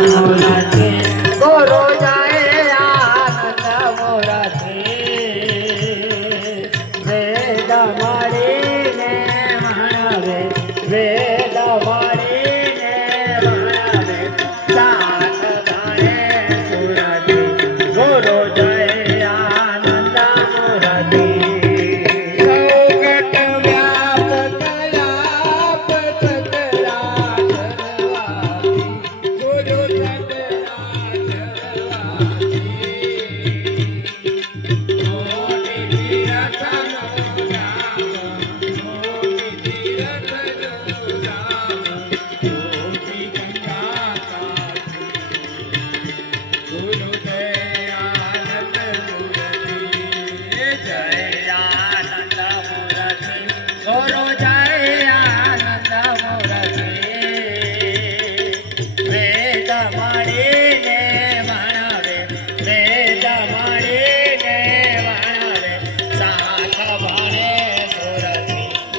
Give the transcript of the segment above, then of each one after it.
મૂરતિ ગુરુ જય આનંદ મૂરતિ વેદ મળીને ભણાવે વેદ મળીને ભણાવે સાત ભાણે સુરતિ ગુરુ જય આનંદ મૂરતિ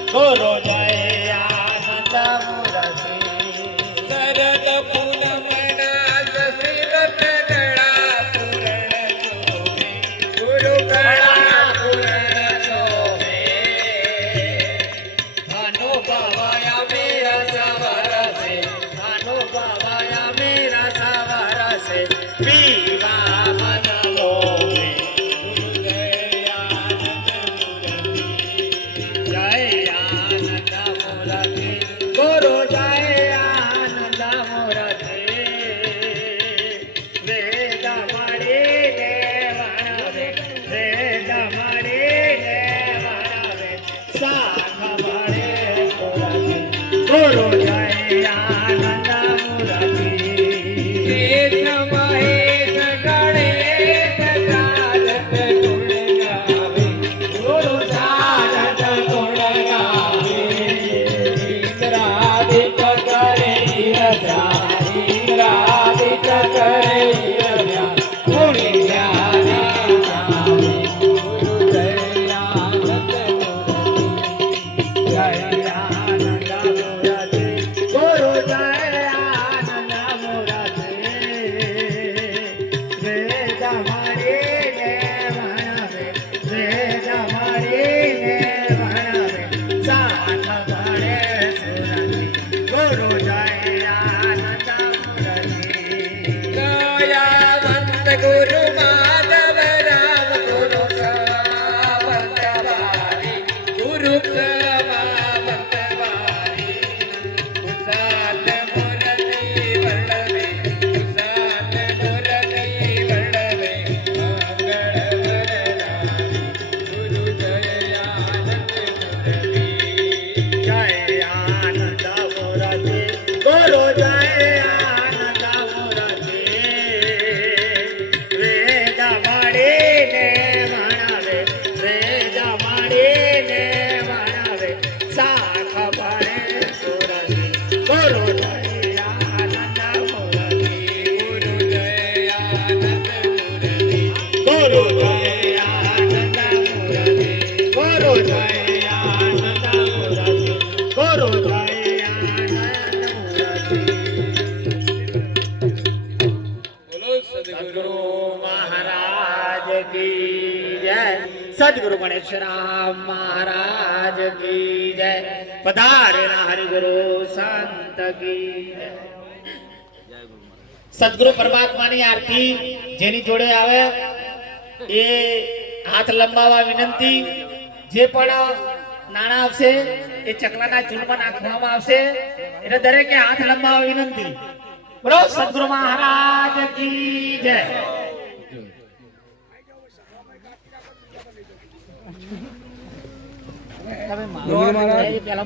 ગુરુ જય આનંદ મૂરતિ શરદ પૂનમના શશિરથ ગળા પૂરણ શોભે ગુરુ ગળા પૂરણ શોભે અનુભવાય મેરા સવરસે અનુભવાય મેરા સવરસે પીવા મન લોભે ગુરુ જય આનંદ મૂરતિ વેદ મળીને ભણાવે વેદ મળીને ભણાવે સાખ મળે સુરતિ ગુરુ જય આનંદ મૂરતિ મહેશ ગણેશ સારથ ગુણ ગાવે ગુરુ સારથ ગુણ ગાવે રાધિક કરે રાધિક કરે ગુણ જ્ઞાન ગુરુ જય આનંદ મૂરતિ જય આનંદ મૂરતિ ગુરુ જય આનંદ મૂરતિ વેદ મળીને ભણાવે વેદ મળીને ભણાવે સાથ ભણે સુરતિ ગુરુ જય આનંદ મૂરતિ દયાવંત ગુરુ માધવ રામ ગુરુ સાવંત વારી ગુરુ સાવંત વારી ઉસાત મૂરતિ વલ્લભે ઉસાત મૂરતિ વલ્લભે મંગળ વરદારી ગુરુ જય આનંદ મૂરતિ જય આનંદ મૂરતિ ગુરુ જય આનંદ મૂરતિ વેદ મળીને ભણાવે વેદ મળીને ભણાવે સાખ ભણે સુરતિ ગુરુ જય આનંદ મૂરતિ ગુરુ જય આનંદ મૂરતિ ગુરુ જય આનંદ મૂરતિ ગુરુ જય આનંદ મૂરતિ ગુરુ જય સદગુરુ મહારાજ કી જય સદગુરુ ગણેશરામ મહારાજ કી જય પધારેલા હરિગુરુ સંત કી જય સદગુરુ પરમાત્માની આરતી જેની જોડે આવે એ હાથ લંબાવવા વિનંતી જે પણ નાણા આવશે એ ચકલાના ચૂંટમાં નાખવામાં આવશે એટલે દરેકે હાથ લંબાવવા વિનંતી બોલો સદગુરુ મહારાજ કી જય પેલા